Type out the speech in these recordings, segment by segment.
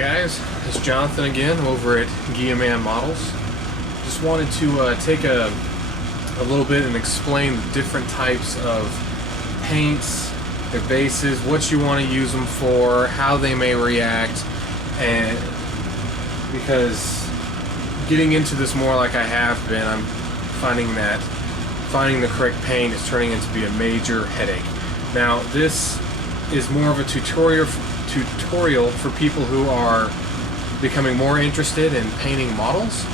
guys, it's Jonathan again over at Guillerman Models. Just wanted to take a little bit and explain the different types of paints, their bases, what you want to use them for, how they may react, and because getting into this more like I have been, I'm finding that finding the correct paint is turning into be a major headache. Now this is more of a tutorial for people who are becoming more interested in painting models,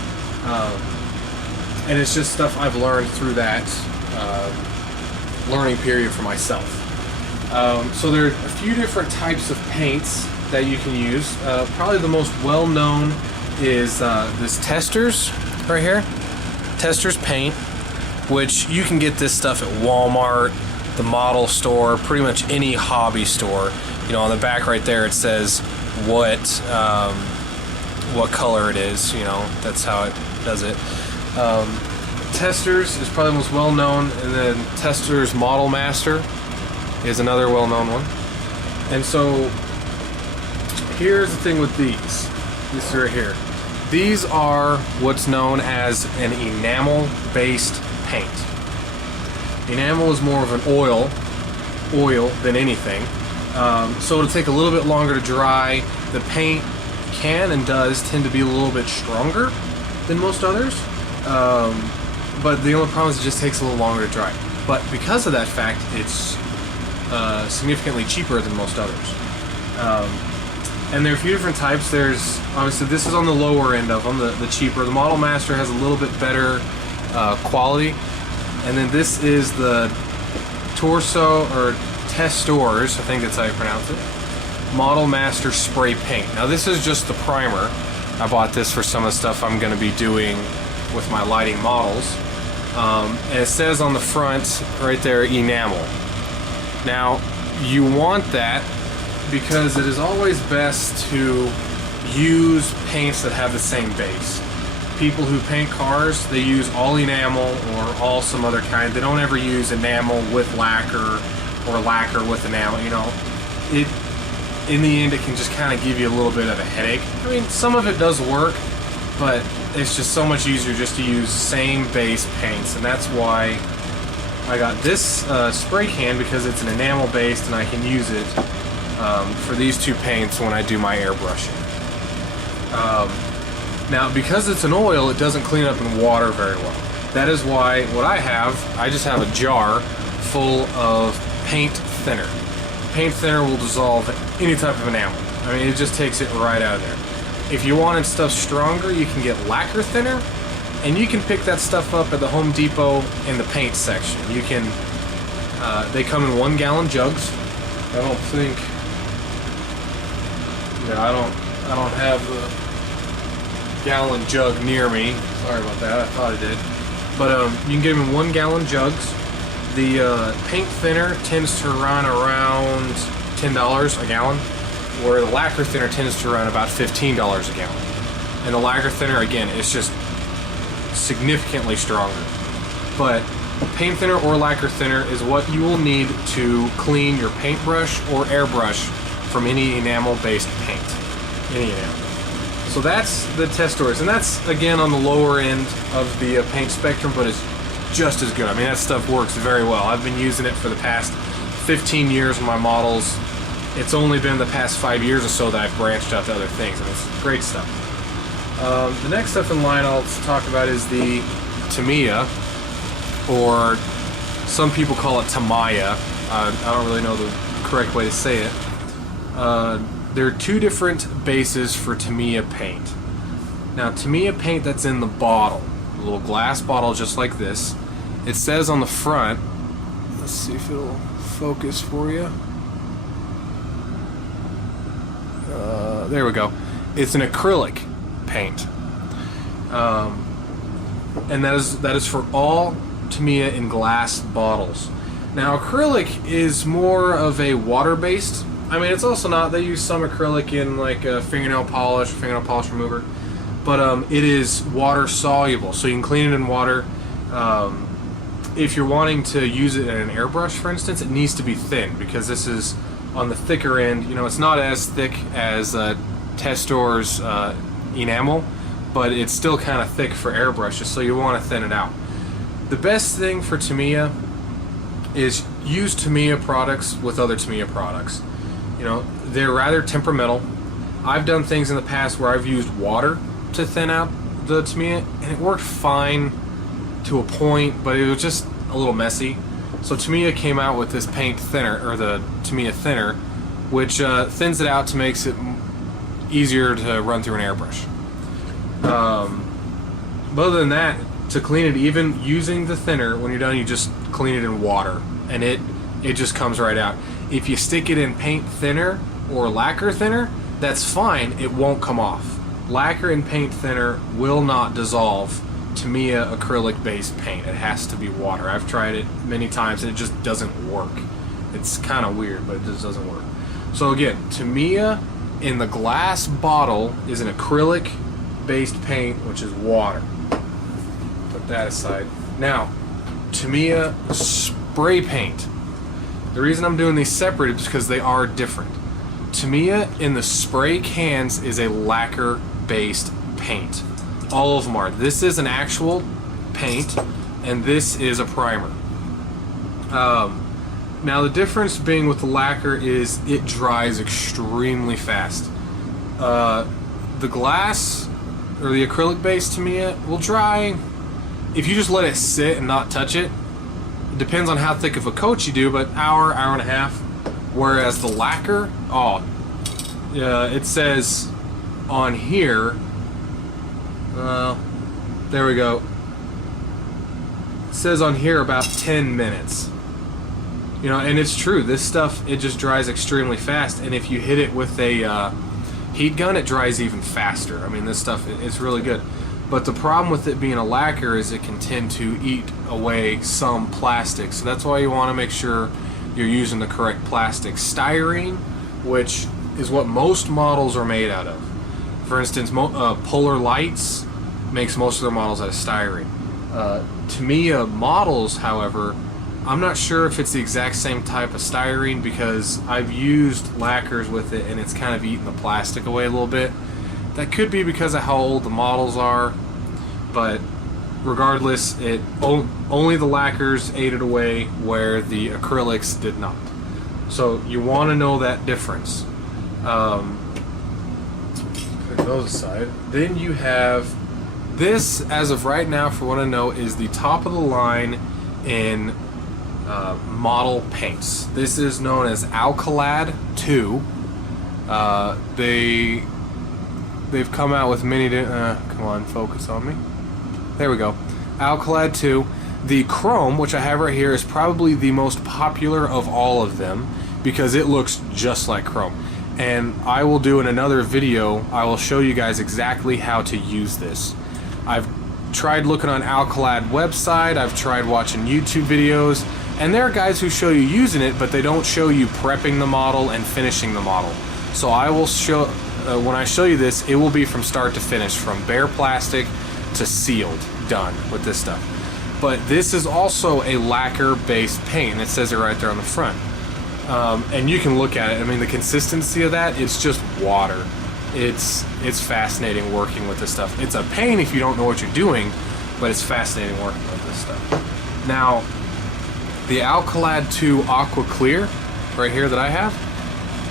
and it's just stuff I've learned through that learning period for myself. So there are a few different types of paints that you can use. Probably the most well-known is this Testors right here, Testors paint, which you can get this stuff at Walmart, the model store, pretty much any hobby store. You know, on the back right there it says what color it is. You know, that's how it does it. Testors is probably the most well known, and then Testors Model Master is another well known one. And so here's the thing with these. This right here. These are what's known as an enamel based paint. Enamel is more of an oil than anything. So it'll take a little bit longer to dry. The paint can and does tend to be a little bit stronger than most others. But the only problem is it just takes a little longer to dry. But because of that fact, it's significantly cheaper than most others. And there are a few different types. There's, obviously, this is on the lower end of them, the cheaper. The Model Master has a little bit better quality. And then this is the Testors, I think that's how you pronounce it, Model Master Spray Paint. Now this is just the primer. I bought this for some of the stuff I'm going to be doing with my lighting models. And it says on the front right there, enamel. Now you want that because it is always best to use paints that have the same base. People who paint cars, they use all enamel or all some other kind. They don't ever use enamel with lacquer or lacquer with enamel. You know, in the end it can just kind of give you a little bit of a headache. I mean, some of it does work, but it's just so much easier just to use same base paints, and that's why I got this spray can, because it's an enamel based and I can use it for these two paints when I do my airbrushing. Now, because it's an oil, it doesn't clean up in water very well. That is why what I just have a jar full of paint thinner. Paint thinner will dissolve any type of enamel. I mean, it just takes it right out of there. If you wanted stuff stronger, you can get lacquer thinner, and you can pick that stuff up at the Home Depot in the paint section. You can, they come in 1 gallon jugs. I don't think, I don't have the gallon jug near me. Sorry about that, I thought I did. But you can get them in 1 gallon jugs. The paint thinner tends to run around $10 a gallon, where the lacquer thinner tends to run about $15 a gallon. And the lacquer thinner, again, is just significantly stronger. But paint thinner or lacquer thinner is what you will need to clean your paintbrush or airbrush from any enamel-based paint. Any enamel. So that's the Testors, and that's, again, on the lower end of the paint spectrum, but it's just as good. I mean, that stuff works very well. I've been using it for the past 15 years on my models. It's only been the past 5 years or so that I've branched out to other things, and it's great stuff. The next stuff in line I'll talk about is the Tamiya, or some people call it Tamiya. I don't really know the correct way to say it. There are two different bases for Tamiya paint. Now, Tamiya paint that's in the bottle, a little glass bottle just like this, it says on the front, let's see if it'll focus for you. There we go. It's an acrylic paint. And that is for all Tamiya in glass bottles. Now, acrylic is more of a water-based. I mean, it's also not. They use some acrylic in like fingernail polish remover, but it is water soluble, so you can clean it in water. If you're wanting to use it in an airbrush, for instance, it needs to be thin, because this is on the thicker end. You know, it's not as thick as Testor's enamel, but it's still kind of thick for airbrushes, so you want to thin it out. The best thing for Tamiya is use Tamiya products with other Tamiya products. You know, they're rather temperamental. I've done things in the past where I've used water to thin out the Tamiya, and it worked fine to a point, but it was just a little messy. So Tamiya came out with this paint thinner, or the Tamiya thinner, which thins it out to makes it easier to run through an airbrush. But other than that, to clean it, even using the thinner, when you're done, you just clean it in water, and it just comes right out. If you stick it in paint thinner or lacquer thinner, that's fine, it won't come off. Lacquer and paint thinner will not dissolve Tamiya acrylic based paint. It has to be water. I've tried it many times and it just doesn't work. It's kind of weird, but it just doesn't work. So again, Tamiya in the glass bottle is an acrylic based paint, which is water. Put that aside. Now, Tamiya spray paint. The reason I'm doing these separate is because they are different. Tamiya in the spray cans is a lacquer based paint. All of them are. This is an actual paint, and this is a primer. Now the difference being with the lacquer is it dries extremely fast. The glass or the acrylic base Tamiya will dry if you just let it sit and not touch it. It depends on how thick of a coat you do, but hour and a half. Whereas the lacquer, it says on here, there we go. It says on here about 10 minutes. You know, and it's true. This stuff, it just dries extremely fast, and if you hit it with a heat gun, it dries even faster. I mean, this stuff, it's really good. But the problem with it being a lacquer is it can tend to eat away some plastic. So that's why you want to make sure you're using the correct plastic. Styrene, which is what most models are made out of. For instance, Polar Lights makes most of their models out of styrene. Tamiya models, however, I'm not sure if it's the exact same type of styrene because I've used lacquers with it and it's kind of eaten the plastic away a little bit. That could be because of how old the models are, but regardless, only the lacquers ate it away where the acrylics did not. So you want to know that difference. Put those aside. Then you have this, as of right now, for what I know, is the top of the line in model paints. This is known as Alcalad 2. They've come out with many. Come on, focus on me. There we go. Alcalad 2. The chrome, which I have right here, is probably the most popular of all of them because it looks just like chrome. And I will do in another video, I will show you guys exactly how to use this. I've tried looking on Alcalad website, I've tried watching YouTube videos, and there are guys who show you using it, but they don't show you prepping the model and finishing the model. So I will show, when I show you this, it will be from start to finish, from bare plastic to sealed, done with this stuff. But this is also a lacquer-based paint, and it says it right there on the front. And you can look at it. I mean, the consistency of that, it's just water. It's fascinating working with this stuff. It's a pain if you don't know what you're doing, but it's fascinating working with this stuff. Now, the Alcalad 2 Aqua Clear, right here that I have,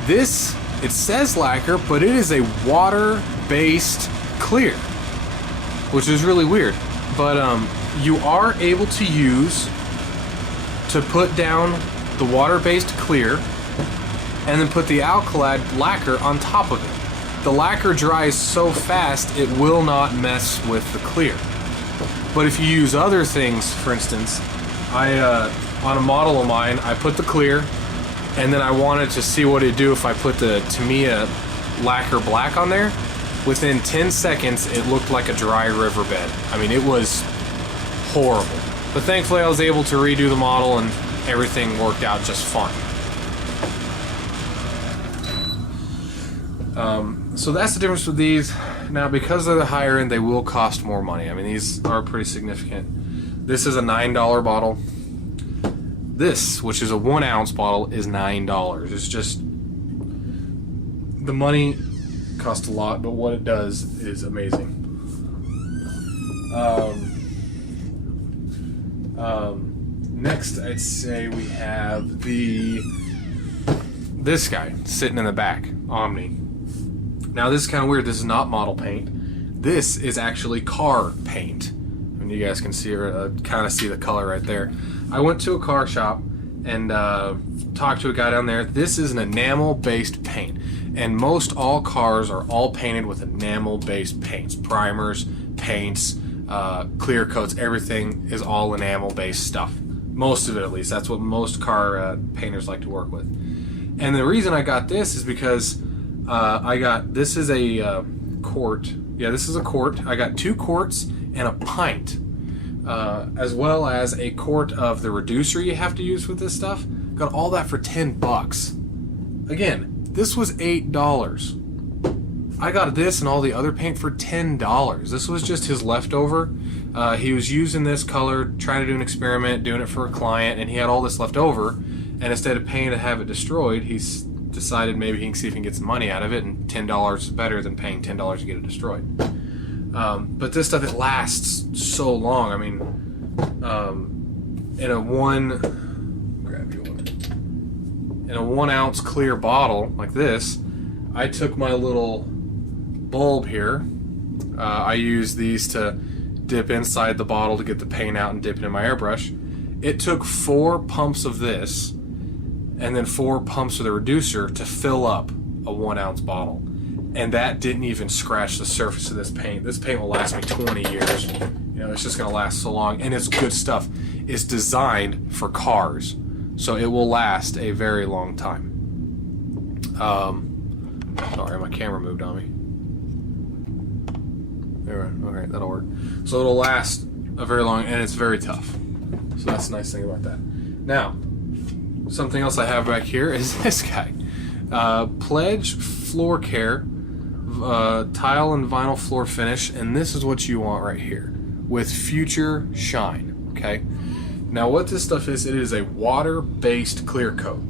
this, it says lacquer, but it is a water-based clear, which is really weird. But you are able to use to put down the water-based clear and then put the Alcalad lacquer on top of it. The lacquer dries so fast it will not mess with the clear. But if you use other things, for instance, on a model of mine, I put the clear and then I wanted to see what it'd do if I put the Tamiya lacquer black on there. Within 10 seconds, it looked like a dry riverbed. I mean, it was horrible. But thankfully, I was able to redo the model and everything worked out just fine. So that's the difference with these. Now, because they're the higher end, they will cost more money. I mean, these are pretty significant. This is a $9 bottle. This, which is a 1 ounce bottle, is $9. It's just the money Costs a lot, but what it does is amazing. Next, I'd say we have this guy sitting in the back, Omni. Now this is kind of weird. This is not model paint. This is actually car paint. And you guys can see kind of see the color right there. I went to a car shop and talked to a guy down there. This is an enamel-based paint, and most all cars are all painted with enamel-based paints, primers, paints, clear coats. Everything is all enamel-based stuff. Most of it, at least. That's what most car painters like to work with. And the reason I got this is because this is a quart. Yeah, this is a quart. I got 2 quarts and a pint, as well as a quart of the reducer you have to use with this stuff. Got all that for $10. Again, this was $8. I got this and all the other paint for $10. This was just his leftover. He was using this color, trying to do an experiment, doing it for a client, and he had all this left over. And instead of paying to have it destroyed, he's decided maybe he can see if he can get some money out of it, and $10 is better than paying $10 to get it destroyed. But this stuff, it lasts so long. I mean, in a 1 ounce clear bottle like this, I took my little bulb here. I use these to dip inside the bottle to get the paint out and dip it in my airbrush. It took 4 pumps of this and then 4 pumps of the reducer to fill up a 1 ounce bottle. And that didn't even scratch the surface of this paint. This paint will last me 20 years. You know, it's just gonna last so long, and it's good stuff. It's designed for cars, so it will last a very long time. Sorry, my camera moved on me. There, okay, that'll work. So it'll last a very long, and it's very tough. So that's the nice thing about that. Now, something else I have back here is this guy. Pledge Floor Care tile and vinyl floor finish, and this is what you want right here with Future Shine. Okay, now what this stuff is, it is a water-based clear coat.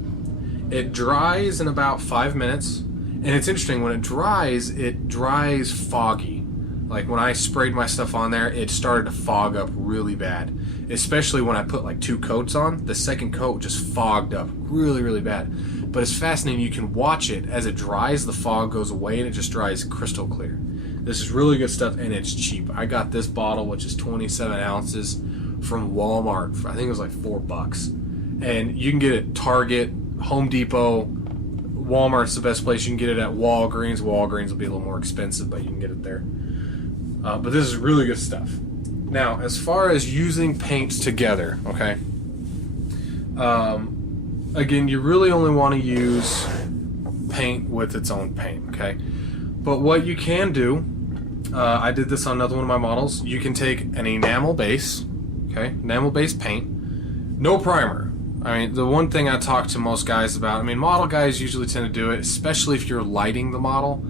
It dries in about 5 minutes, and it's interesting, when it dries foggy. Like when I sprayed my stuff on there, it started to fog up really bad, especially when I put like 2 coats on. The second coat just fogged up really, really bad. But it's fascinating. You can watch it as it dries. The fog goes away and it just dries crystal clear. This is really good stuff, and it's cheap. I got this bottle, which is 27 ounces, from Walmart. I think it was like $4. And you can get it at Target, Home Depot, Walmart's the best place. You can get it at Walgreens. Walgreens will be a little more expensive, but you can get it there. But this is really good stuff. Now, as far as using paints together, okay, again, you really only want to use paint with its own paint, okay? But what you can do, I did this on another one of my models, you can take an enamel base, okay, enamel base paint, no primer. I mean, the one thing I talk to most guys about, I mean, model guys usually tend to do it, especially if you're lighting the model,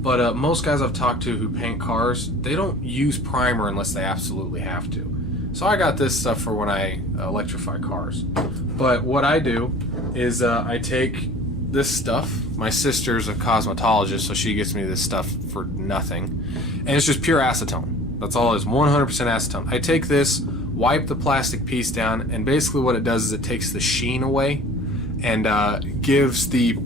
but most guys I've talked to who paint cars, they don't use primer unless they absolutely have to. So I got this stuff for when I electrify cars. But what I do is I take this stuff. My sister's a cosmetologist, so she gets me this stuff for nothing. And it's just pure acetone. That's all it is, 100% acetone. I take this, wipe the plastic piece down, and basically what it does is it takes the sheen away and gives the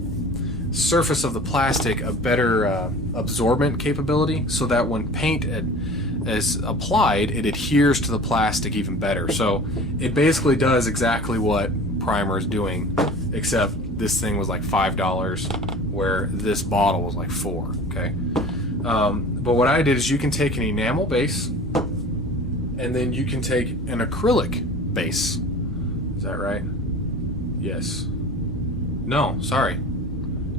surface of the plastic a better absorbent capability, so that when paint is applied, it adheres to the plastic even better. So it basically does exactly what primer is doing, except this thing was like $5 where this bottle was like $4. Okay, but what I did is you can take an enamel base and then you can take an acrylic base. Is that right? Yes. No, sorry.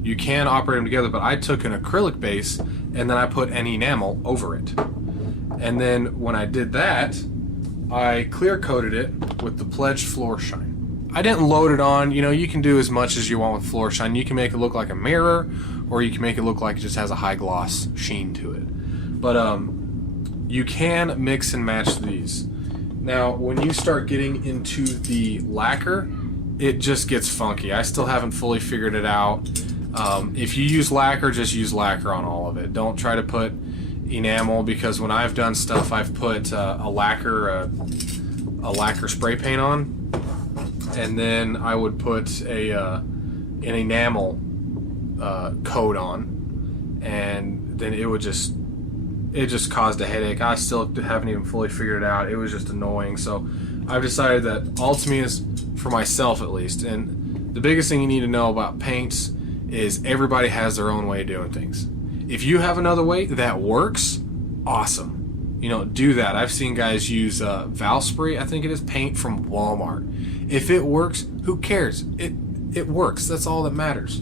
You can operate them together, but I took an acrylic base and then I put an enamel over it. And then when I did that, I clear coated it with the Pledge Floor Shine. I didn't load it on. You know, you can do as much as you want with Floor Shine. You can make it look like a mirror, or you can make it look like it just has a high gloss sheen to it. But you can mix and match these. Now, when you start getting into the lacquer, it just gets funky. I still haven't fully figured it out. If you use lacquer, just use lacquer on all of it. Don't try to put enamel, because when I've done stuff, I've put a lacquer spray paint on, and then I would put an enamel coat on, and then it just caused a headache. I still haven't even fully figured it out. It was just annoying. So I've decided that all to me is, for myself at least, and the biggest thing you need to know about paints is everybody has their own way of doing things. If you have another way that works, awesome. You know, do that. I've seen guys use Valspray, I think it is, paint from Walmart. If it works, who cares? It works. That's all that matters.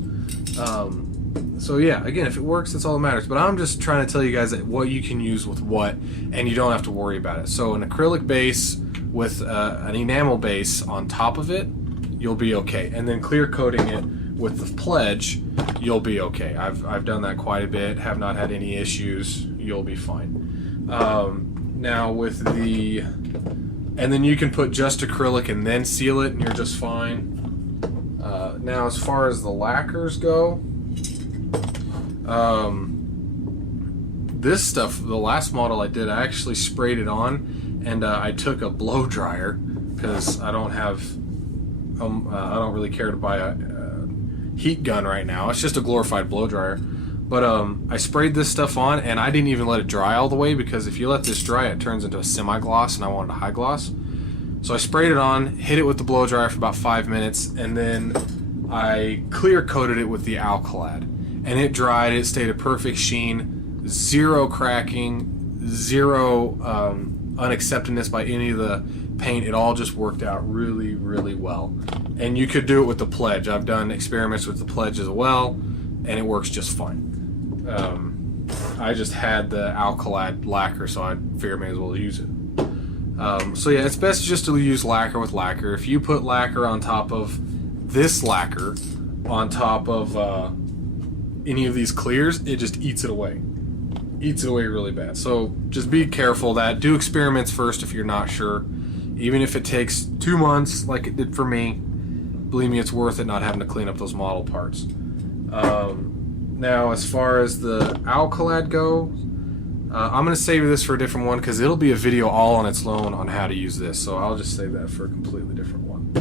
So yeah, again, if it works, that's all that matters. But I'm just trying to tell you guys that what you can use with what, and you don't have to worry about it. So an acrylic base with an enamel base on top of it, you'll be okay. And then clear coating it with the Pledge, you'll be okay. I've done that quite a bit, have not had any issues. You'll be fine. Now with the, and then you can put just acrylic and then seal it, and you're just fine. Now as far as the lacquers go, this stuff, the last model I did, I actually sprayed it on, and I took a blow dryer, because I don't really care to buy a heat gun right now. It's just a glorified blow dryer. But I sprayed this stuff on, and I didn't even let it dry all the way, because if you let this dry, it turns into a semi-gloss, and I wanted a high gloss. So I sprayed it on, hit it with the blow dryer for about 5 minutes, and then I clear coated it with the Alcalad. And it dried, it stayed a perfect sheen, zero cracking, zero unacceptedness by any of the paint. It all just worked out really, really well. And you could do it with the Pledge. I've done experiments with the Pledge as well, and it works just fine. I just had the Alcalad lacquer, so I figured I may as well use it. So yeah, it's best just to use lacquer with lacquer. If you put lacquer on top of this lacquer, on top of any of these clears, it just eats it away. Eats it away really bad. So just be careful of that. Do experiments first if you're not sure. Even if it takes 2 months, like it did for me, believe me, it's worth it not having to clean up those model parts. Now, as far as the Alcalad goes, I'm going to save this for a different one, because it'll be a video all on its own on how to use this. So I'll just save that for a completely different one.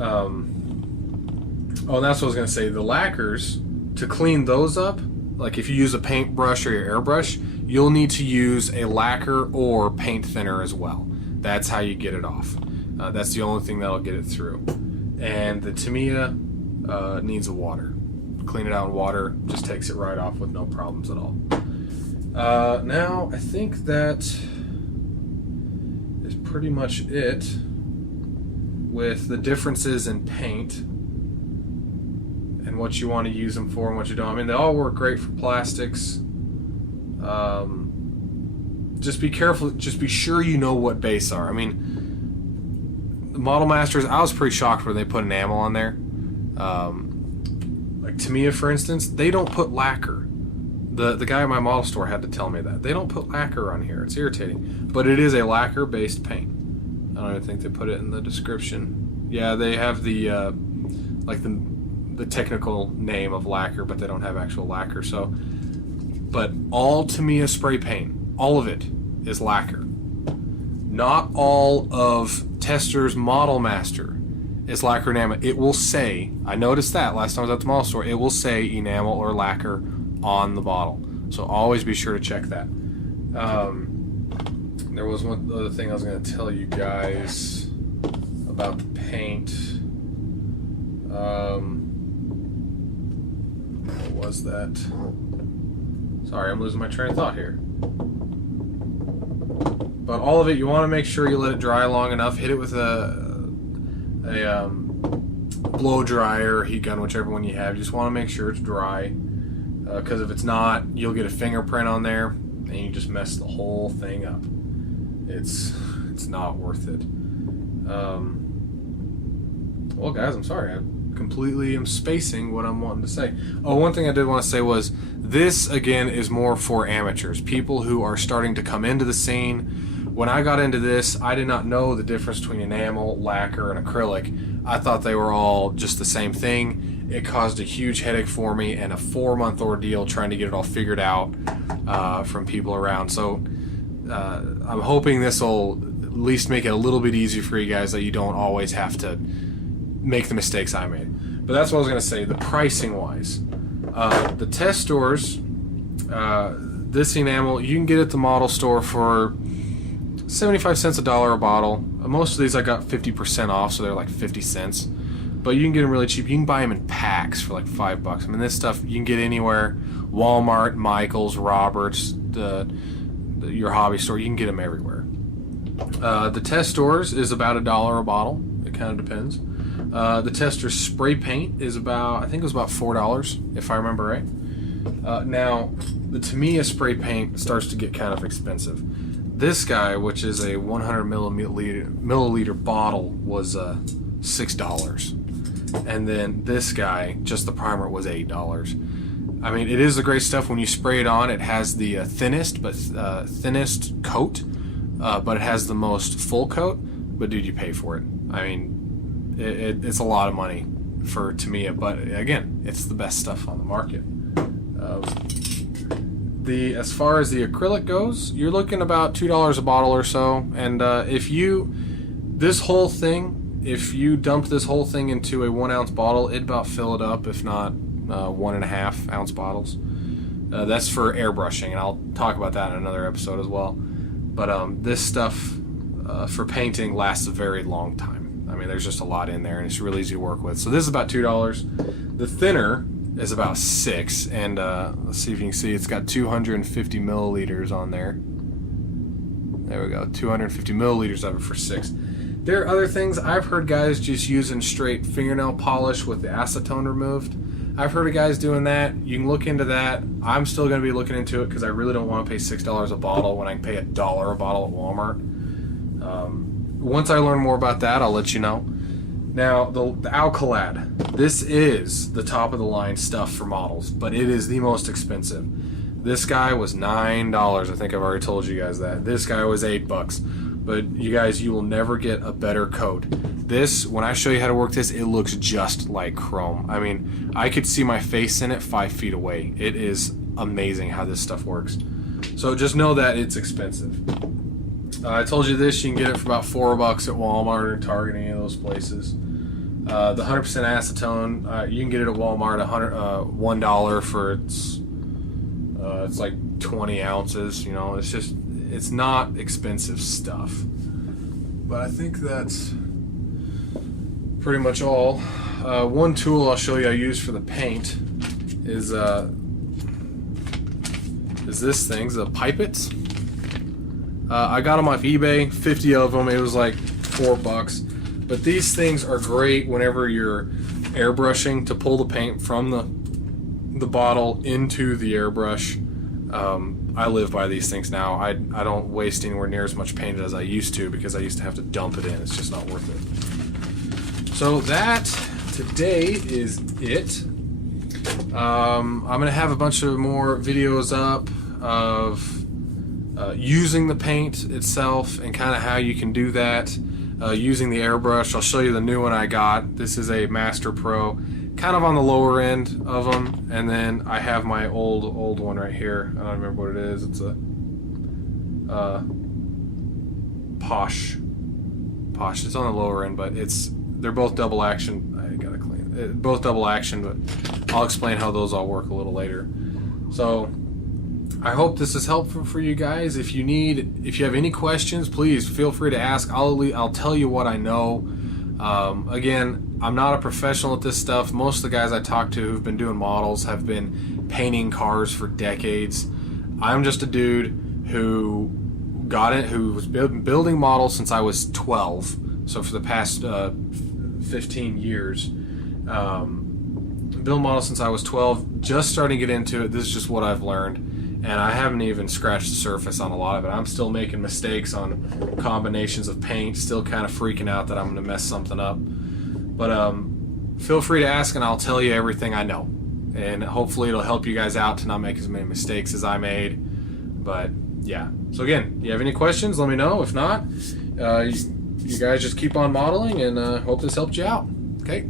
Oh, and that's what I was going to say. The lacquers, to clean those up, like if you use a paintbrush or your airbrush, you'll need to use a lacquer or paint thinner as well. That's how you get it off. That's the only thing that'll get it through. And the Tamiya needs a water. Clean it out in water, just takes it right off with no problems at all. Now, I think that is pretty much it with the differences in paint and what you want to use them for and what you don't. I mean, they all work great for plastics. Just be careful, just be sure you know what base are. I mean, the Model Masters, I was pretty shocked when they put enamel on there. Like Tamiya, for instance, they don't put lacquer. The guy at my model store had to tell me that. They don't put lacquer on here. It's irritating. But it is a lacquer-based paint. I don't even think they put it in the description. Yeah, they have the like the technical name of lacquer, but they don't have actual lacquer. So, but all Tamiya spray paint, all of it is lacquer. Not all of Tester's Model Master is lacquer enamel. It will say, I noticed that last time I was at the model store, it will say enamel or lacquer on the bottle. So always be sure to check that. There was one other thing I was going to tell you guys about the paint. What was that? Sorry, I'm losing my train of thought here. But all of it, you want to make sure you let it dry long enough. Hit it with a blow dryer, heat gun, whichever one you have. You just want to make sure it's dry, because if it's not, you'll get a fingerprint on there, and you just mess the whole thing up. It's not worth it. Well, guys, I'm sorry. I completely am spacing what I'm wanting to say. Oh, one thing I did want to say was this, again, is more for amateurs, people who are starting to come into the scene. When I got into this, I did not know the difference between enamel, lacquer, and acrylic. I thought they were all just the same thing, it caused a huge headache for me and a 4-month ordeal trying to get it all figured out from people around. So I'm hoping this will at least make it a little bit easier for you guys, that you don't always have to make the mistakes I made. But that's what I was going to say. The pricing wise, the test stores, this enamel you can get at the model store for 75 cents, $1 a bottle. Most of these I got 50% off, so they're like 50 cents. But you can get them really cheap. You can buy them in packs for like $5. I mean, this stuff you can get anywhere. Walmart, Michael's, Roberts, your hobby store. You can get them everywhere. The test stores is about $1 a bottle. It kind of depends. The Tester spray paint is about, I think it was about $4 if I remember right. Now the Tamiya spray paint starts to get kind of expensive. This guy, which is a 100 milliliter bottle, was $6, and then this guy, just the primer, was $8. I mean, it is the great stuff. When you spray it on, it has the thinnest coat, but it has the most full coat. But dude, you pay for it. I mean, it's a lot of money for Tamiya, but again, it's the best stuff on the market. As far as the acrylic goes, you're looking about $2 a bottle or so. And if you dump this whole thing into a 1 ounce bottle, it'd about fill it up, if not 1.5 ounce bottles. That's for airbrushing, and I'll talk about that in another episode as well. But this stuff for painting lasts a very long time. I mean, there's just a lot in there, and it's really easy to work with. So this is about $2. The thinner is about $6, and let's see if you can see, it's got 250 milliliters on there. There we go, 250 milliliters of it for $6. There are other things. I've heard guys just using straight fingernail polish with the acetone removed. I've heard of guys doing that. You can look into that. I'm still going to be looking into it because I really don't want to pay $6 a bottle when I can pay $1 a bottle at Walmart. Once I learn more about that, I'll let you know. Now, the Alcalad. This is the top of the line stuff for models, but it is the most expensive. This guy was $9. I think I've already told you guys that. This guy was $8. But you guys, you will never get a better coat. This, when I show you how to work this, it looks just like chrome. I mean, I could see my face in it 5 feet away. It is amazing how this stuff works. So just know that it's expensive. I told you this, you can get it for about $4 at Walmart or Target, any of those places. The 100% acetone, you can get it at Walmart $1 for it's like 20 ounces. You know, it's not expensive stuff. But I think that's pretty much all. One tool I'll show you I use for the paint is this thing, the pipets. I got them off eBay, 50 of them. It was like $4. But these things are great whenever you're airbrushing to pull the paint from the bottle into the airbrush. I live by these things now. I don't waste anywhere near as much paint as I used to because I used to have to dump it in. It's just not worth it. So that today is it. I'm gonna have a bunch of more videos up of using the paint itself and kind of how you can do that using the airbrush. I'll show you the new one I got. This is a Master Pro, kind of on the lower end of them, and then I have my old one right here. I don't remember what it is. It's a Posh. It's on the lower end, but they're both double action. I gotta clean it. Both double action, but I'll explain how those all work a little later. So I hope this is helpful for you guys. If you have any questions, please feel free to ask. I'll tell you what I know. Again, I'm not a professional at this stuff. Most of the guys I talk to who've been doing models have been painting cars for decades. I'm just a dude who was building models since I was 12. So for the past 15 years, build models since I was 12. Just starting to get into it. This is just what I've learned. And I haven't even scratched the surface on a lot of it. I'm still making mistakes on combinations of paint, still kind of freaking out that I'm going to mess something up. But feel free to ask and I'll tell you everything I know. And hopefully it'll help you guys out to not make as many mistakes as I made. But yeah. So again, you have any questions, let me know. If not, you guys just keep on modeling, and hope this helped you out. Okay.